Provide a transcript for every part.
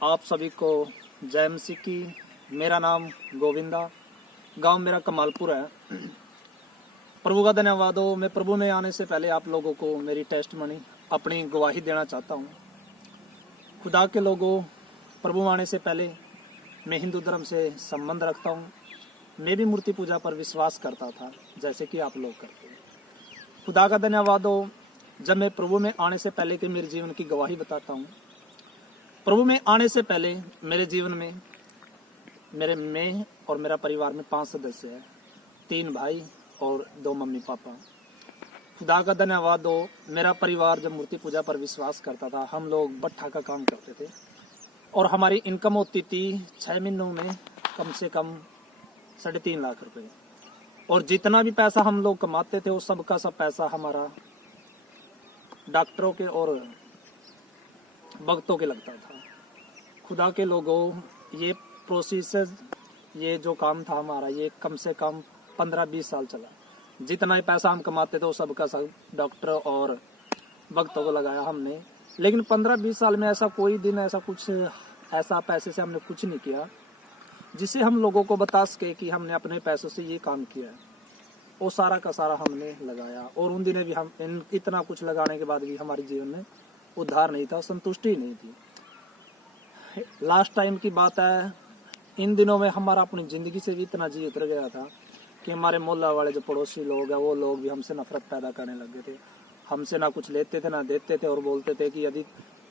आप सभी को जय मसीह की। मेरा नाम गोविंदा, गांव मेरा कमालपुर है। प्रभु का धन्यवाद हो। मैं प्रभु में आने से पहले आप लोगों को मेरी टेस्टमनी, अपनी गवाही देना चाहता हूँ। खुदा के लोगों, प्रभु आने से पहले मैं हिंदू धर्म से संबंध रखता हूँ। मैं भी मूर्ति पूजा पर विश्वास करता था, जैसे कि आप लोग करते हैं। खुदा का धन्यवाद हो, जब मैं प्रभु में आने से पहले के मेरे जीवन की गवाही बताता हूँ। प्रभु में आने से पहले मेरे जीवन में मैं और मेरा परिवार में 5 सदस्य हैं, 3 भाई और 2 मम्मी पापा। खुदा का धन्यवाद हो, मेरा परिवार जब मूर्ति पूजा पर विश्वास करता था, हम लोग भट्ठा का काम करते थे और हमारी इनकम होती थी 6 महीनों में कम से कम 3.5 लाख रुपए। और जितना भी पैसा हम लोग कमाते थे, वो सब का सब पैसा हमारा डॉक्टरों के और भक्तों के लगता था। खुदा के लोगों, ये प्रोसेस, ये जो काम था हमारा, ये कम से कम 15-20 साल चला। जितना ही पैसा हम कमाते थे, वो सब का सब डॉक्टर और भक्तों को लगाया हमने। लेकिन 15-20 साल में ऐसा कोई दिन ऐसा पैसे से हमने कुछ नहीं किया जिसे हम लोगों को बता सके कि हमने अपने पैसों से ये काम किया है। वो सारा का सारा हमने लगाया। और उन दिनों भी हम इतना कुछ लगाने के बाद भी हमारे जीवन में उद्धार नहीं था, संतुष्टि नहीं थी। लास्ट टाइम की बात है, इन दिनों में हमारा अपनी जिंदगी से भी इतना जी उतर गया था कि हमारे मोहल्ला वाले जो पड़ोसी लोग हैं, वो लोग भी हमसे नफरत पैदा करने लग गए थे। हमसे ना कुछ लेते थे ना देते थे, और बोलते थे कि यदि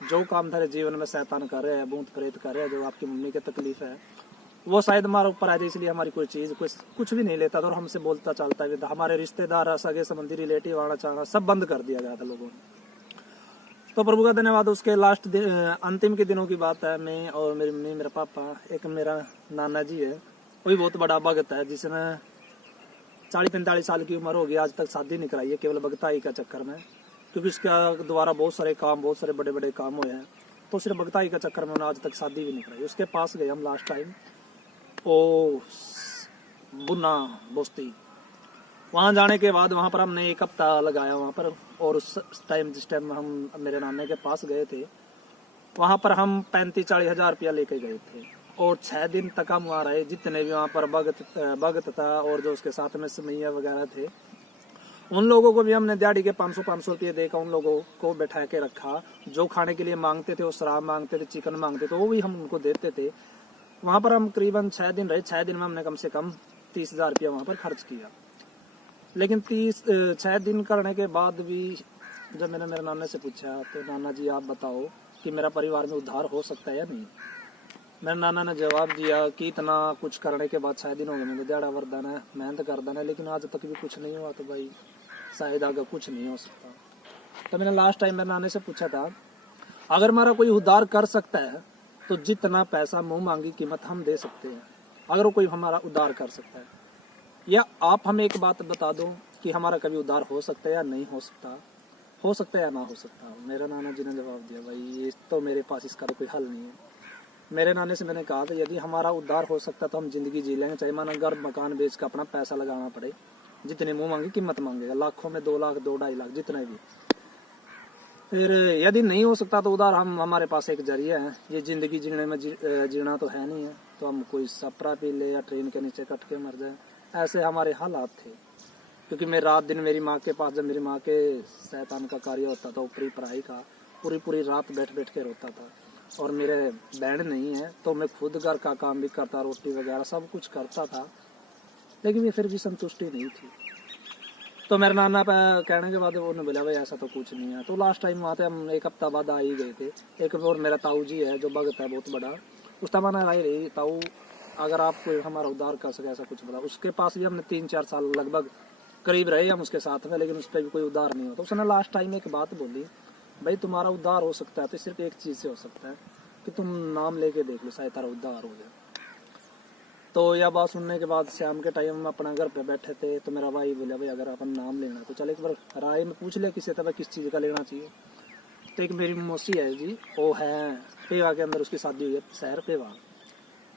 जो काम तेरे जीवन में शैतान कर रहे हैं, भूत प्रेत कर रहे हैं, जो आपकी मम्मी की तकलीफ है, वो शायद हमारे ऊपर आ जाए, इसलिए हमारी कोई चीज कुछ भी नहीं लेता था और हमसे बोलता चलता भी था। हमारे रिश्तेदार, सगे संबंधी, रिलेटिव आना चाहना सब बंद कर दिया गया था लोगों ने। तो प्रभु का धन्यवाद। उसके लास्ट दिन, अंतिम के दिनों की बात है। मैं और मेरी मम्मी, मेरा पापा, एक मेरा नाना जी है, वो भी बहुत बड़ा भगत है, जिसने 40-45 साल की उम्र होगी, आज तक शादी नहीं कराई है, केवल भगताई का चक्कर में। क्योंकि उसका द्वारा बहुत सारे बड़े बड़े काम हुए हैं, तो सिर्फ भगताई का चक्कर में उन्होंने आज तक शादी भी नहीं कराई। उसके पास गए हम लास्ट टाइम, ओ बुना बोस्ती। वहाँ जाने के बाद वहाँ पर हमने 1 हफ्ता लगाया वहाँ पर। और उस टाइम, जिस टाइम हम मेरे नाने के पास गए थे, वहाँ पर हम 35-40 हज़ार रुपया लेके गए थे। और 6 दिन तक हम वहाँ रहे। जितने भी वहाँ पर भगत था और जो उसके साथ में समैया वगैरह थे, उन लोगों को भी हमने दिहाड़ी के 500-500 रुपये देकर उन लोगों को बैठा के रखा। जो खाने के लिए मांगते थे, वो शराब मांगते थे, चिकन मांगते थे, वो भी हम उनको देते थे। वहाँ पर हम करीबन 6 दिन रहे। 6 दिन में हमने कम से कम 30 हज़ार रुपया वहाँ पर खर्च किया। लेकिन 6 दिन करने के बाद भी जब मैंने मेरे नाना से पूछा, तो नाना जी आप बताओ कि मेरा परिवार में उद्धार हो सकता है या नहीं। मेरे नाना ने जवाब दिया कि इतना कुछ करने के बाद 6 दिन हो गए, मैंने दिहाड़ा वरदान है, मेहनत कर देना, लेकिन आज तक भी कुछ नहीं हुआ, तो भाई शायद आगे कुछ नहीं हो सकता। तो मैंने लास्ट टाइम मेरे नाने से पूछा था, अगर हमारा कोई उद्धार कर सकता है तो जितना पैसा मुंह मांगी कीमत हम दे सकते हैं, अगर वो कोई हमारा उद्धार कर सकता है। या आप हमें एक बात बता दो कि हमारा कभी उद्धार हो सकता है या नहीं हो सकता है या ना हो सकता। मेरे नाना जी ने जवाब दिया, भाई ये तो मेरे पास इसका तो कोई हल नहीं है। मेरे नाने से मैंने कहा था, यदि हमारा उद्धार हो सकता तो हम जिंदगी जी लेंगे, चाहे माना घर मकान बेच कर अपना पैसा लगाना पड़े, जितने मुंह मांगे कीमत मांगेगा, लाखों में 2 लाख 2-2.5 लाख जितने भी। फिर यदि नहीं हो सकता तो उधार हमारे पास एक जरिया है। ये जिंदगी जीने में जीना तो है नहीं है, तो हम कोई सपरा पी ले या ट्रेन के नीचे कट के मर जाए, ऐसे हमारे हालात थे। क्योंकि मैं रात दिन मेरी माँ के पास, जब मेरी माँ के शैतान का कार्य होता था, ऊपरी पढ़ाई का, पूरी रात बैठ के रोता था। और मेरे बहन नहीं है, तो मैं खुद घर का काम भी करता, रोटी वगैरह सब कुछ करता था, लेकिन ये फिर भी संतुष्टि नहीं थी। तो मेरे नाना कहने के बाद उन्होंने बोला, भाई ऐसा तो कुछ नहीं है। तो लास्ट टाइम वहाँ पे हम 1 हफ्ता बाद आ ही गए थे। एक और मेरा ताऊ जी है, जो भगत है बहुत बड़ा, उस टाइम मैंने राय रही, ताऊ अगर आप कोई हमारा उद्धार कर सके, ऐसा कुछ बोला। उसके पास भी हमने 3-4 साल लगभग करीब रहे हम उसके साथ में, लेकिन उस पर भी कोई उद्धार नहीं होता। उसने लास्ट टाइम एक बात बोली, भाई तुम्हारा उद्धार हो सकता है तो सिर्फ एक चीज़ से हो सकता है कि तुम नाम लेके देख लो, शायद तारा उद्धार हो जाए। तो यह बात सुनने के बाद शाम के टाइम हम अपना घर पे बैठे थे, तो मेरा भाई बोला, भाई अगर अपन नाम लेना तो चल एक बार राय में पूछ ले किसी तरह किस चीज़ का लेना चाहिए। तो एक मेरी मौसी है जी, वो है पेवा के अंदर, उसकी शादी हुई है शहर पेवा।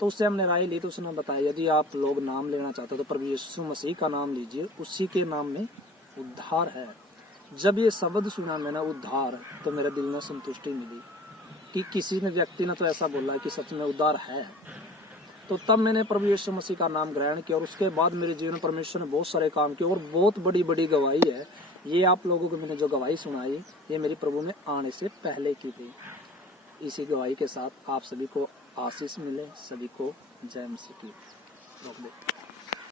तो उससे हमने राय ली, तो उसने बताया, यदि आप लोग नाम लेना चाहते हो तो प्रभु यीशु मसीह का नाम लीजिए, उसी के नाम में उद्धार है। जब ये शब्द सुना मैंने, उद्धार, तो मेरे दिल में संतुष्टि मिली। कि किसी ने व्यक्ति ने तो ऐसा बोला है कि सच में उद्धार है। तो तब मैंने प्रभु यीशु मसीह का नाम ग्रहण किया और उसके बाद मेरे जीवन में परमेश्वर ने बहुत सारे काम किए और बहुत बड़ी बड़ी गवाही है। ये आप लोगों को मैंने जो गवाही सुनाई ये मेरी प्रभु में आने से पहले की थी। इसी गवाही के साथ आप सभी को आशीष मिले, सभी को जय मसीह की।